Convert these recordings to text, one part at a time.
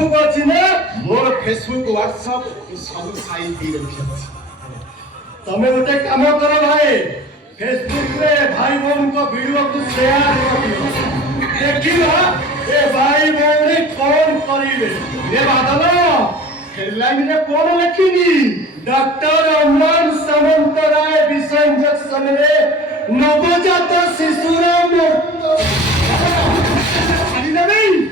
Facebook अच्छी ना मोर Facebook WhatsApp सब साइड दे रखी तमे गोटे काम कर भाई फेसबुक रे भाई बहन को वीडियो को शेयर कर देखिबा ए भाई बहन कौन करिवे ए बादल हेडलाइन रे कौन लिखिनी डॉक्टर अमन सामंतराय विषय इंजेक्शन रे नवजात शिशुर मृत्यु नहीं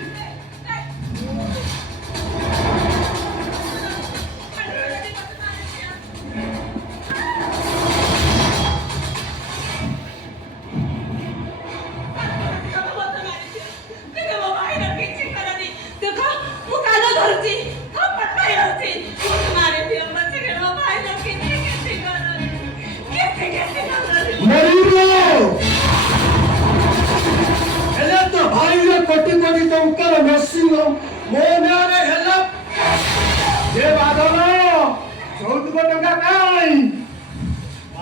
कोटी कोटी टंकार नर्सिंग मो नारे हेला ए बादल 14 टंका काई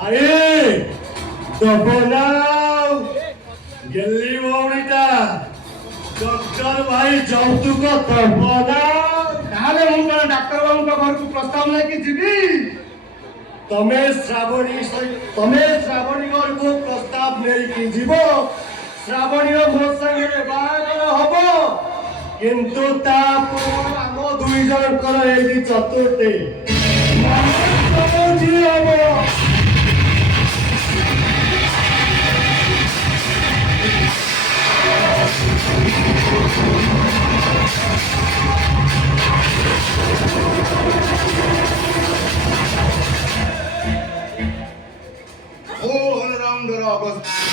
अरे दबनाओ गेली मौरीटा डॉक्टर भाई जौतुक दबनाओ ताले हम डॉक्टर बाबू का घर को प्रस्ताव लेके जीवी तमे श्रावणी घर को प्रस्ताव लेके जीवो श्रावणी मो संगे बाहागर हबो किंतु ता आम दुई जनकर एही चतुर्थे जी हबो ऑलराउंडर अवस्था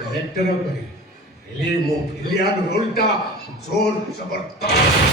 करेक्टर करे एले मो फिलिया रोलटा जोर जबरदस्त